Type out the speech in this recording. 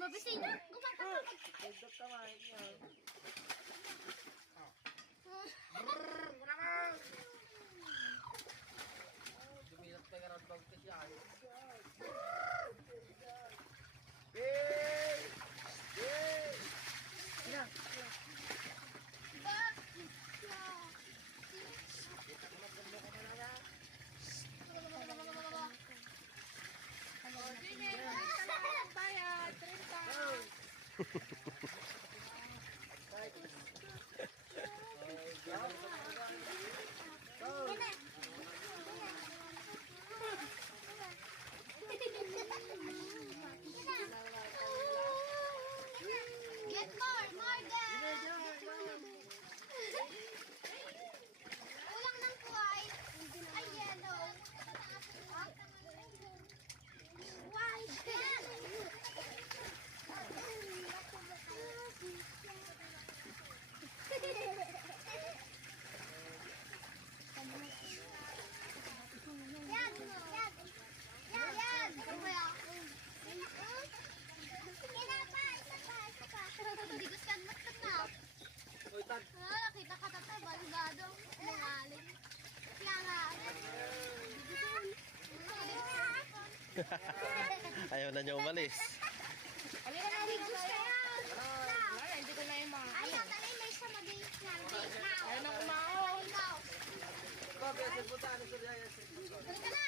Mabisi na, get more dad. Kulang ng white. Ay, yellow. White. Yan. Diguskan mo na. Nakita ka tatay, baligado. Nangaling. Kaya nga. Ayaw na niya umalis. Alin na digus ka yan. Hindi ko na yung mga. Ayaw, talay may siya mag-iis na. Ayaw na umahon. Halika na.